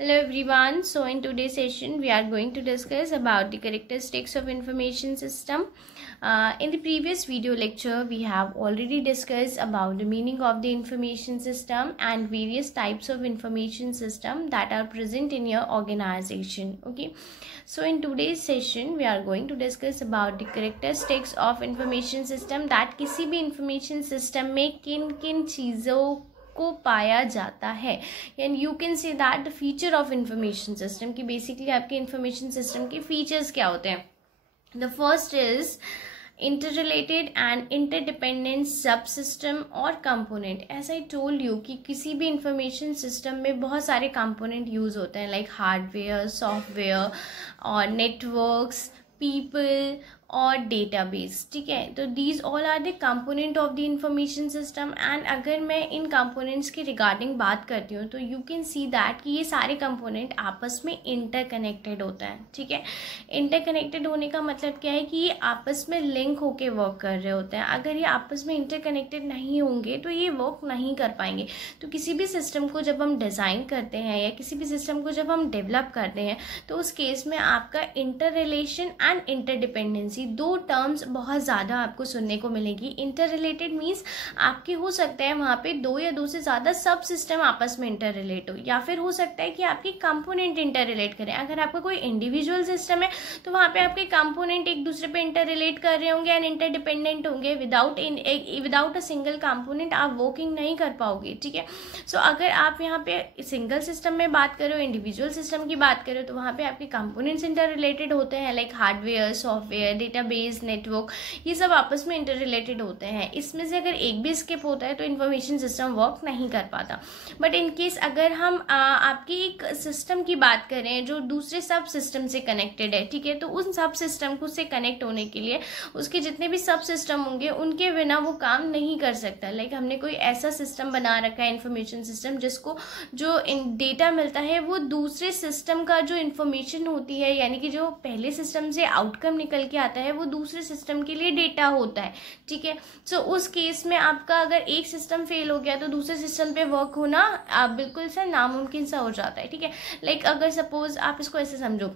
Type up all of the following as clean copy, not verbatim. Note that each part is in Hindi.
Hello everyone. So in today's session we are going to discuss about the characteristics of information system. In the previous video lecture we have already discussed about the meaning of the information system and various types of information system that are present in your organization. Okay. So in today's session we are going to discuss about the characteristics of information system, that किसी भी information system में किन किन चीज़ों को पाया जाता है, and you can say that the feature of information system की बेसिकली आपके इंफॉर्मेशन सिस्टम के फीचर्स क्या होते हैं. The first is interrelated and interdependent sub system और component. As I told you कि किसी भी इंफॉर्मेशन सिस्टम में बहुत सारे कंपोनेंट यूज होते हैं, लाइक हार्डवेयर, सॉफ्टवेयर और नेटवर्क्स, पीपल और डेटाबेस. ठीक है, तो these all are the component of the information system. And अगर मैं इन कंपोनेंट्स के रिगार्डिंग बात करती हूँ तो यू कैन सी दैट कि ये सारे कंपोनेंट आपस में इंटरकनेक्टेड होता है. ठीक है, इंटरकनेक्टेड होने का मतलब क्या है कि ये आपस में लिंक होके वर्क कर रहे होते हैं. अगर ये आपस में इंटरकनेक्टेड नहीं होंगे तो ये वर्क नहीं कर पाएंगे. तो किसी भी सिस्टम को जब हम डिज़ाइन करते हैं या किसी भी सिस्टम को जब हम डेवलप करते हैं तो उस केस में आपका इंटर रिलेशन एंड इंटरडिपेंडेंसी, दो टर्म्स बहुत ज़्यादा आपको सुनने को मिलेगी. इंटर रिलेटेड मीन्स आपके हो सकता है वहाँ पे दो या दो से ज़्यादा सब सिस्टम आपस में इंटर रिलेट हो, या फिर हो सकता है कि आपके कंपोनेंट इंटर रिलेट करें. अगर आपका कोई इंडिविजुअल सिस्टम है तो वहाँ पे आपके कंपोनेंट एक दूसरे पे इंटर रिलेट कर रहे होंगे एंड इंटरडिपेंडेंट होंगे. विदाउट अ सिंगल कंपोनेंट आप वर्किंग नहीं कर पाओगे. ठीक है, सो अगर आप यहाँ पे सिंगल सिस्टम में बात करो, इंडिविजुअल सिस्टम की बात करो, तो वहाँ पे आपके कंपोनेंट्स इंटर रिलेटेड होते हैं, like hardware, software, database, network, ये सब आपस में इंटर रिलेटेड होते हैं. इसमें से अगर एक भी स्किप होता है तो इन्फॉर्मेशन सिस्टम वर्क नहीं कर पाता. बट इन केस अगर हम आपकी एक सिस्टम की बात करें जो दूसरे सब सिस्टम से कनेक्टेड है, ठीक है, तो उन सब सिस्टम को से कनेक्ट होने के लिए उसके जितने भी सब सिस्टम होंगे उनके बिना वो काम नहीं कर सकता. लाइक हमने कोई ऐसा सिस्टम बना रखा है इन्फॉर्मेशन सिस्टम जिसको जो डेटा मिलता है वो दूसरे सिस्टम का जो इन्फॉर्मेशन होती है, यानी कि जो पहले सिस्टम से आउटकम निकल के आता है वो दूसरे सिस्टम के लिए डेटा होता है. ठीक है, सो उस केस में आपका अगर एक सिस्टम फेल हो गया तो दूसरे सिस्टम पे वर्क होना बिल्कुल सा नामुमकिन सा हो जाता है. ठीक है, लाइक अगर सपोज आप इसको ऐसे समझो,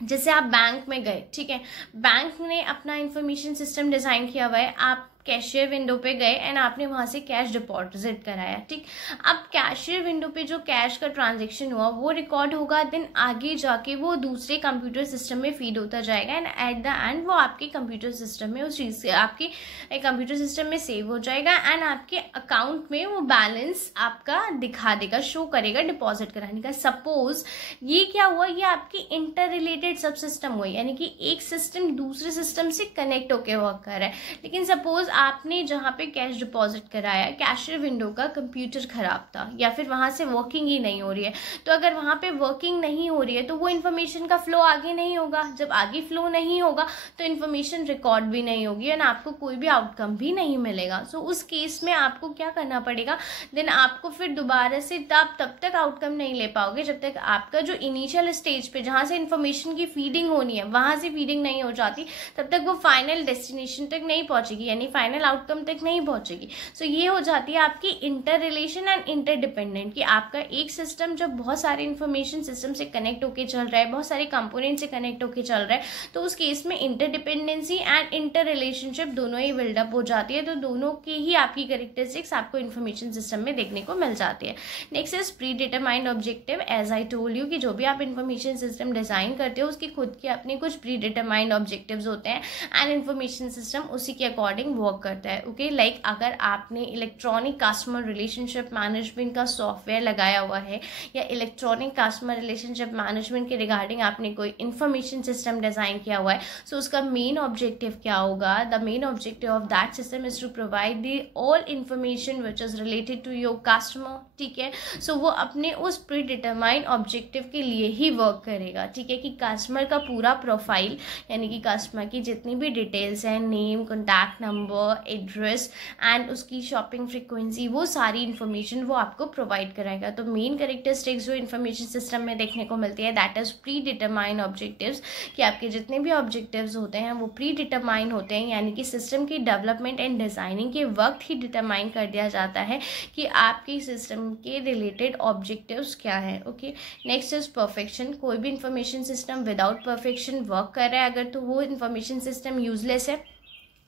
जैसे आप बैंक में गए, ठीक है, बैंक ने अपना इंफॉर्मेशन सिस्टम डिज़ाइन किया हुआ है, आप कैशियर विंडो पे गए एंड आपने वहाँ से कैश डिपॉजिट कराया. ठीक, अब कैशियर विंडो पे जो कैश का ट्रांजैक्शन हुआ वो रिकॉर्ड होगा, देन आगे जाके वो दूसरे कंप्यूटर सिस्टम में फीड होता जाएगा एंड एट द एंड वो आपके कंप्यूटर सिस्टम में उस चीज़ से आपके कंप्यूटर सिस्टम में सेव हो जाएगा एंड आपके अकाउंट में वो बैलेंस आपका दिखा देगा, शो करेगा डिपॉजिट कराने का. सपोज ये क्या हुआ, ये आपकी इंटर रिलेटेड सब सिस्टम हुई, यानी कि एक सिस्टम दूसरे सिस्टम से कनेक्ट होकर वर्क कर रहा है. लेकिन सपोज आपने जहाँ पे कैश डिपॉजिट कराया, कैशियर विंडो का कंप्यूटर खराब था या फिर वहाँ से वर्किंग ही नहीं हो रही है, तो अगर वहाँ पे वर्किंग नहीं हो रही है तो वो इन्फॉर्मेशन का फ्लो आगे नहीं होगा. जब आगे फ्लो नहीं होगा तो इन्फॉर्मेशन रिकॉर्ड भी नहीं होगी एंड आपको कोई भी आउटकम भी नहीं मिलेगा. सो उस केस में आपको क्या करना पड़ेगा, देन आपको फिर दोबारा से तब तक आउटकम नहीं ले पाओगे जब तक आपका जो इनिशियल स्टेज पे जहाँ से इन्फॉर्मेशन की फीडिंग होनी है वहाँ से फीडिंग नहीं हो जाती, तब तक वो फाइनल डेस्टिनेशन तक नहीं पहुँचेगी, यानी फाइनल आउटकम तक नहीं पहुंचेगी. सो ये हो जाती है आपकी इंटर रिलेशन एंड इंटरडिपेंडेंट, कि आपका एक सिस्टम जब बहुत सारे इंफॉर्मेशन सिस्टम से कनेक्ट होके चल रहा है, बहुत सारे कंपोनेंट से कनेक्ट होके चल रहा है, तो उस केस में इंटरडिपेंडेंसी एंड इंटर रिलेशनशिप दोनों ही बिल्डअप हो जाती है. तो दोनों के ही आपकी कैरेक्टरिस्टिक्स आपको इंफॉर्मेशन सिस्टम में देखने को मिल जाती है. Next is predetermined objective. As I told you कि जो भी आप इंफॉर्मेशन सिस्टम डिजाइन करते हो उसकी खुद के अपने कुछ प्री डिटरमाइंड ऑब्जेक्टिव्स होते हैं एंड इंफॉर्मेशन सिस्टम उसी के अकॉर्डिंग वर्क करता है. ओके, लाइक अगर आपने इलेक्ट्रॉनिक कस्टमर रिलेशनशिप मैनेजमेंट का सॉफ्टवेयर लगाया हुआ है या इलेक्ट्रॉनिक कस्टमर रिलेशनशिप मैनेजमेंट के रिगार्डिंग आपने कोई इंफॉर्मेशन सिस्टम डिजाइन किया हुआ है, सो उसका मेन ऑब्जेक्टिव क्या होगा, the main objective of that system is to provide the all information which is related to your customer. ठीक है, सो वो अपने उस प्री डिटरमाइंड ऑब्जेक्टिव के लिए ही वर्क करेगा. ठीक है, कि कस्टमर का पूरा प्रोफाइल, यानी कि कस्टमर की जितनी भी डिटेल्स हैं, name, contact number, number, address and उसकी शॉपिंग फ्रीक्वेंसी, वो सारी इन्फॉर्मेशन वो आपको प्रोवाइड कराएगा। तो मेन कैरेक्टरिस्टिक्स जो इन्फॉर्मेशन सिस्टम में देखने को मिलती है that is pre determine objectives, कि आपके जितने भी ऑब्जेक्टिव्स होते हैं वो प्री डिटरमाइन होते हैं, यानी कि सिस्टम की डेवलपमेंट एंड डिज़ाइनिंग के वक्त ही डिटरमाइन कर दिया जाता है कि आपके सिस्टम के रिलेटेड ऑब्जेक्टिव्स क्या है। Okay, next is perfection. कोई भी information system without perfection work कर रहा है अगर, तो वो इंफॉर्मेशन सिस्टम यूजलेस है।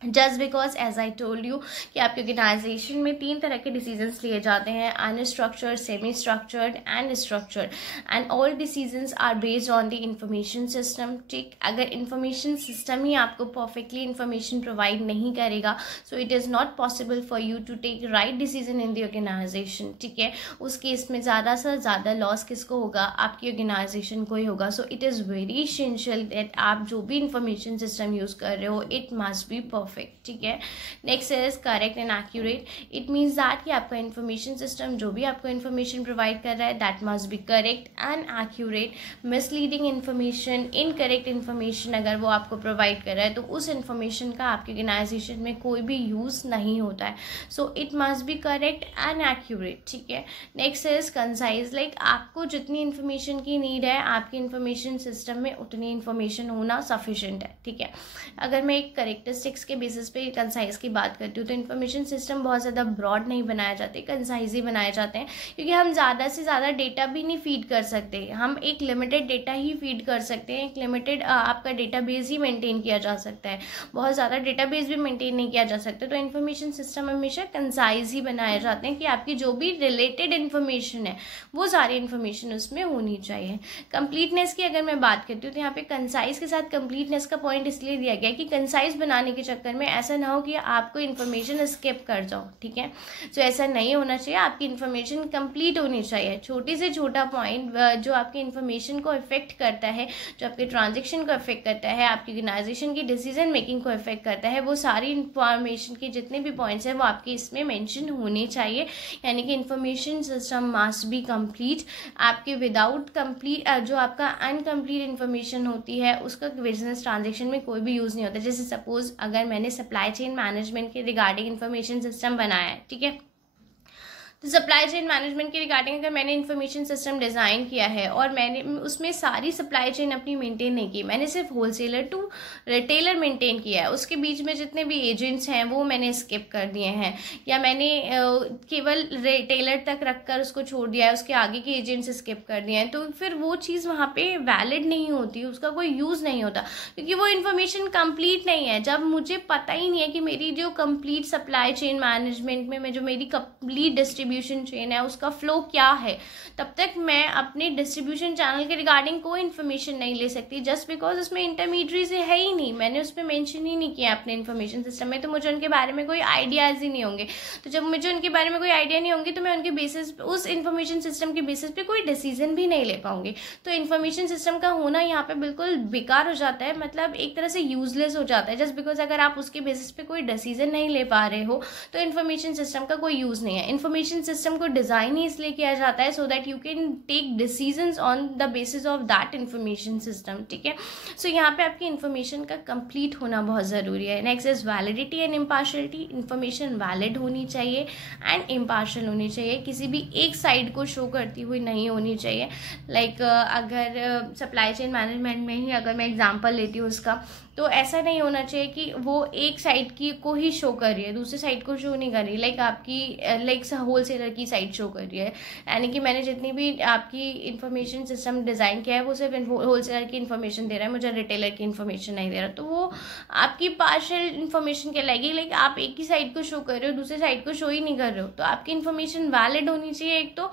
Just because as I told you कि आपके ऑर्गेनाइजेशन में 3 तरह के डिसीजंस लिए जाते हैं, unstructured, semi structured and structured, and all decisions are based on the information system. ठीक, अगर इंफॉर्मेशन सिस्टम ही आपको परफेक्टली इंफॉर्मेशन प्रोवाइड नहीं करेगा, so it is not possible for you to take right decision in the organisation. ठीक है, उस केस में ज़्यादा से ज़्यादा लॉस किसको होगा? आपकी ऑर्गेनाइजेशन को ही होगा। सो it is very essential that आप जो भी इंफॉर्मेशन सिस्टम यूज़ कर रहे हो इट मस्ट बी परफेक्ट। ठीक है, next is correct and accurate. It means that कि आपका इंफॉर्मेशन सिस्टम जो भी आपको इंफॉर्मेशन प्रोवाइड कर रहा है that must be correct and accurate. Misleading information, incorrect information अगर वो आपको प्रोवाइड कर रहा है तो उस इंफॉर्मेशन का आपके ऑर्गेनाइजेशन में कोई भी यूज़ नहीं होता है। So it must be correct and accurate. ठीक है, नेक्स्ट इज कंसाइज। लाइक आपको जितनी इंफॉर्मेशन की नीड है आपकी इंफॉर्मेशन सिस्टम में उतनी इंफॉर्मेशन होना सफिशिएंट है। ठीक है, अगर मैं एक करेक्टरिस्टिक्स के बेसिस पे कंसाइज की बात करती हूँ तो इन्फॉर्मेशन सिस्टम बहुत ज़्यादा ब्रॉड नहीं बनाए जाते, कंसाइज ही बनाए जाते हैं, क्योंकि हम ज़्यादा से ज़्यादा डेटा भी नहीं फीड कर सकते। हम एक लिमिटेड डेटा ही फीड कर सकते हैं, एक लिमिटेड आपका डेटाबेस ही मेंटेन किया जा सकता है, बहुत ज़्यादा डेटाबेस भी मेंटेन नहीं किया जा सकता। तो इन्फॉर्मेशन सिस्टम हमेशा कंसाइज ही बनाए जाते हैं कि आपकी जो भी रिलेटेड इन्फॉर्मेशन है वो सारी इन्फॉर्मेशन उसमें होनी चाहिए। कंप्लीटनेस की अगर मैं बात करती हूँ तो यहाँ पे कंसाइज के साथ कंप्लीटनेस का पॉइंट इसलिए दिया गया कि कंसाइज बनाने के चक्कर में ऐसा ना हो कि आपको इन्फॉर्मेशन स्किप कर जाओ। ठीक है, तो ऐसा नहीं होना चाहिए, आपकी इन्फॉर्मेशन कंप्लीट होनी चाहिए। छोटे से छोटा पॉइंट जो आपकी इन्फॉर्मेशन को इफेक्ट करता है, जो आपके ट्रांजेक्शन को इफेक्ट करता है, आपकी ऑर्गेनाइजेशन की डिसीजन मेकिंग को इफेक्ट करता है, वो सारी इंफॉर्मेशन के जितने भी पॉइंट्स हैं वो आपके इसमें मेंशन होने चाहिए। यानी कि information system must be complete. आपके विदाउट कंप्लीट जो आपका अनकम्प्लीट इन्फॉर्मेशन होती है उसका बिजनेस ट्रांजेक्शन में कोई भी यूज़ नहीं होता। जैसे सपोज अगर मैंने सप्लाई चेन मैनेजमेंट के रिगार्डिंग इन्फॉर्मेशन सिस्टम बनाया है, ठीक है, तो सप्लाई चेन मैनेजमेंट के रिगार्डिंग अगर मैंने इन्फॉर्मेशन सिस्टम डिज़ाइन किया है और मैंने उसमें सारी सप्लाई चेन अपनी मेंटेन नहीं की, मैंने सिर्फ होलसेलर टू रिटेलर मेंटेन किया है, उसके बीच में जितने भी एजेंट्स हैं वो मैंने स्किप कर दिए हैं, या मैंने केवल रिटेलर तक रखकर उसको छोड़ दिया है, उसके आगे के एजेंट्स स्किप कर दिए हैं, तो फिर वो चीज़ वहाँ पे वैलिड नहीं होती, उसका कोई यूज़ नहीं होता, क्योंकि वो इन्फॉर्मेशन कंप्लीट नहीं है। जब मुझे पता ही नहीं है कि मेरी जो कंप्लीट सप्लाई चेन मैनेजमेंट में जो मेरी कंप्लीट डिस्ट्रीब्यूशन चेन है उसका फ्लो क्या है, तब तक मैं अपने डिस्ट्रीब्यूशन चैनल के रिगार्डिंग कोई इन्फॉर्मेशन नहीं ले सकती, जस्ट बिकॉज उसमें इंटरमीडियरीज है ही नहीं, मैंने उसमें मेंशन ही नहीं किया अपने इन्फॉर्मेशन सिस्टम में, तो मुझे उनके बारे में कोई आइडियाज़ ही नहीं होंगे। तो जब मुझे उनके बारे में कोई आइडिया नहीं होंगी तो मैं उनके बेसिस उस इन्फॉर्मेशन सिस्टम के बेसिस पे कोई डिसीजन भी नहीं ले पाऊंगी। तो इन्फॉर्मेशन सिस्टम का होना यहाँ पे बिल्कुल बेकार हो जाता है, मतलब एक तरह से यूजलेस हो जाता है, जस्ट बिकॉज अगर आप उसके बेसिस पे कोई डिसीजन नहीं ले पा रहे हो तो इन्फॉर्मेशन सिस्टम का कोई यूज़ नहीं है। इन्फॉर्मेशन सिस्टम को डिज़ाइन ही इसलिए किया जाता है so that you can take decisions on the basis of that information system. ठीक है, सो यहाँ पे आपकी इन्फॉर्मेशन का कंप्लीट होना बहुत ज़रूरी है। Next is validity and impartiality. Information valid होनी चाहिए एंड इम्पार्शियल होनी चाहिए, किसी भी एक साइड को शो करती हुई नहीं होनी चाहिए। लाइक अगर सप्लाई चेन मैनेजमेंट में ही अगर मैं एग्जांपल लेती हूँ उसका, तो ऐसा नहीं होना चाहिए कि वो एक साइड की को ही शो कर रही है, दूसरी साइड को शो नहीं कर रही, लाइक आपकी होलसेलर की साइड शो कर रही है, यानी कि मैंने जितनी भी आपकी इन्फॉर्मेशन सिस्टम डिज़ाइन किया है वो सिर्फ होलसेलर की इन्फॉर्मेशन दे रहा है, मुझे रिटेलर की इन्फॉर्मेशन नहीं दे रहा, तो वो आपकी पार्शियल इन्फॉर्मेशन कहलाएगी। लाइक आप एक ही साइड को शो कर रहे हो, दूसरी साइड को शो ही नहीं कर रहे हो। तो आपकी इन्फॉर्मेशन वैलिड होनी चाहिए, एक तो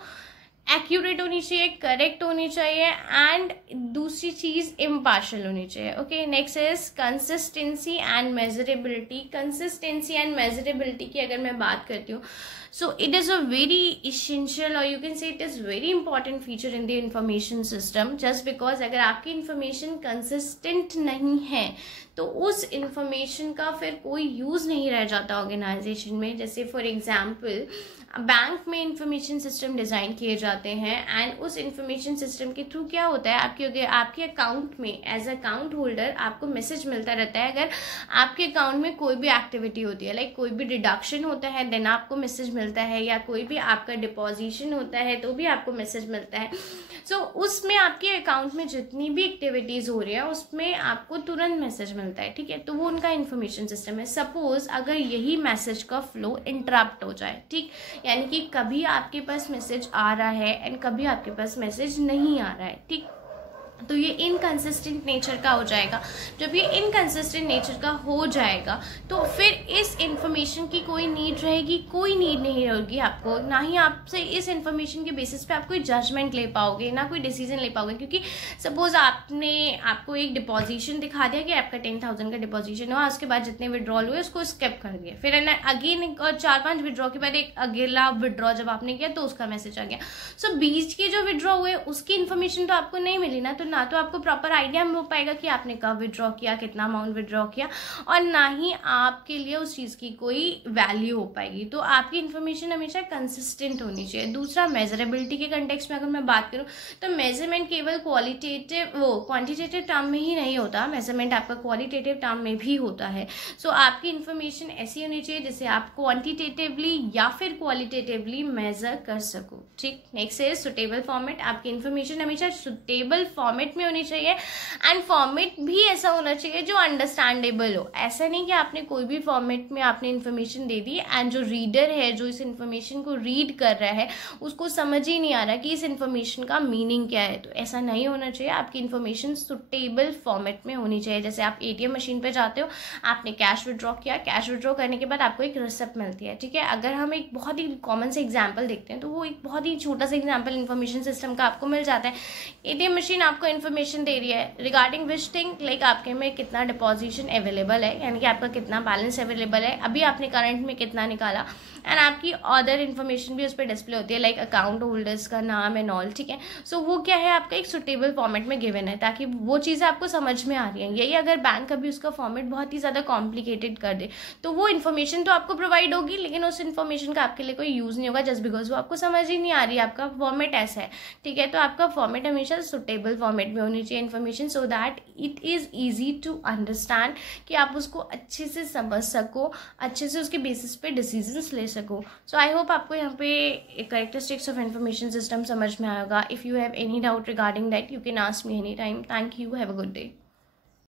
एक्यूरेट होनी चाहिए, करेक्ट होनी चाहिए, एंड दूसरी चीज़ इम्पार्शियल होनी चाहिए। Okay, next is consistency and measurability. Consistency and measurability की अगर मैं बात करती हूँ, so it is a very essential or you can say it is very important feature in the information system, just because अगर आपकी information consistent नहीं है तो उस information का फिर कोई यूज़ नहीं रह जाता ऑर्गेनाइजेशन में। जैसे फॉर एग्जाम्पल बैंक में इंफॉर्मेशन सिस्टम डिज़ाइन किए जाते हैं एंड उस इंफॉर्मेशन सिस्टम के थ्रू क्या होता है, आपके अकाउंट में एज अकाउंट होल्डर आपको मैसेज मिलता रहता है अगर आपके अकाउंट में कोई भी एक्टिविटी होती है, लाइक कोई भी डिडक्शन होता है देन आपको मैसेज मिलता है, या कोई भी आपका डिपॉजिशन होता है तो भी आपको मैसेज मिलता है। सो उसमें आपके अकाउंट में जितनी भी एक्टिविटीज़ हो रही है उसमें आपको तुरंत मैसेज मिलता है, ठीक है। तो वो उनका इंफॉर्मेशन सिस्टम है। सपोज अगर यही मैसेज का फ्लो इंटरप्ट हो जाए, ठीक, यानी कि कभी आपके पास मैसेज आ रहा है एंड कभी आपके पास मैसेज नहीं आ रहा है, ठीक, तो ये इनकंसिस्टेंट नेचर का हो जाएगा। जब ये इनकंसिस्टेंट नेचर का हो जाएगा तो फिर इस इंफॉर्मेशन की कोई नीड रहेगी, कोई नीड नहीं होगी आपको, ना ही आपसे इस इंफॉर्मेशन के बेसिस पे आप कोई जजमेंट ले पाओगे, ना कोई डिसीजन ले पाओगे। क्योंकि सपोज आपको एक डिपॉजिशन दिखा दिया कि आपका 10,000 का डिपॉजिशन हुआ, उसके बाद जितने विड्रॉल हुए उसको स्किप कर दिया, फिर अगेन 4-5 विड्रॉ के बाद एक अगला विड्रॉ जब आपने किया तो उसका मैसेज आ गया। सो बीच के जो विड्रॉ हुए उसकी इन्फॉर्मेशन तो आपको नहीं मिली ना, तो ना तो आपको प्रॉपर आइडिया मिल पाएगा कि आपने कब विड्रॉ किया, कितना अमाउंट विड्रॉ किया, और ना ही आपके लिए उस चीज़ की कोई वैल्यू हो पाएगी। तो आपकी इन्फॉर्मेशन हमेशा कंसिस्टेंट होनी चाहिए। दूसरा, मेजरेबिलिटी के कंटेक्स्ट में अगर मैं बात करूँ तो मेजरमेंट केवल क्वांटिटेटिव टर्म में ही नहीं होता, मेजरमेंट आपका क्वालिटेटिव टर्म में भी होता है। सो आपकी इन्फॉर्मेशन ऐसी होनी चाहिए जिसे आप क्वांटिटेटिवली या फिर क्वालिटेटिवली मेजर कर सको, ठीक। नेक्स्ट है सुटेबल फॉर्मेट। आपकी इन्फॉर्मेशन हमेशा सुटेबल फॉर्मेट में होनी चाहिए एंड फॉर्मेट भी ऐसा होना चाहिए जो अंडरस्टैंडेबल हो। ऐसा नहीं कि आपने कोई भी फॉर्मेट में आपने इन्फॉर्मेशन दे दी एंड जो रीडर है, जो इस इन्फॉर्मेशन को रीड कर रहा है, उसको समझ ही नहीं आ रहा कि इस इन्फॉर्मेशन का मीनिंग क्या है। तो ऐसा नहीं होना चाहिए। आपकी इन्फॉर्मेशन सुटेबल फॉर्मेट में होनी चाहिए। जैसे आप एटीएम मशीन पे जाते हो, आपने कैश विड्रॉ किया, कैश विड्रॉ करने के बाद आपको एक रिसिप्ट मिलती है, ठीक है। अगर हम एक बहुत ही कॉमन से एग्जाम्पल देखते हैं तो वो एक बहुत ही छोटा सा एग्जाम्पल इन्फॉर्मेशन सिस्टम का आपको मिल जाता है। एटीएम मशीन आपको इन्फॉर्मेशन दे रही है रिगार्डिंग विच थिंग, लाइक आपके में कितना डिपॉजिशन अवेलेबल है, यानी कि आपका कितना बैलेंस अवेलेबल है, अभी आपने करंट में कितना निकाला, एंड आपकी अदर इन्फॉर्मेशन भी उस पर डिस्प्ले होती है, लाइक अकाउंट होल्डर्स का नाम एंड ऑल, ठीक है। सो वो क्या है, आपका एक सुटेबल फॉर्मेट में गिवन है ताकि वो चीज़ें आपको समझ में आ रही हैं। यही अगर बैंक कभी उसका फॉर्मेट बहुत ही ज़्यादा कॉम्प्लिकेटेड कर दे तो वो इन्फॉर्मेशन तो आपको प्रोवाइड होगी लेकिन उस इन्फॉर्मेशन का आपके लिए कोई यूज़ नहीं होगा, जस्ट बिकॉज वो आपको समझ ही नहीं आ रही है, आपका फॉर्मेट ऐसा है, ठीक है। तो आपका फॉर्मेट हमेशा सुटेबल फॉर्मेट में होनी चाहिए information, so that it is easy to understand, कि आप उसको अच्छे से समझ सको, अच्छे से उसके बेसिस पे डिसीजंस ले सको। सो आई होप आपको यहाँ पे कैरेक्टरिस्टिक्स ऑफ इंफॉर्मेशन सिस्टम समझ में आएगा। If you have any doubt regarding that you can ask me any time. Thank you, have a good day.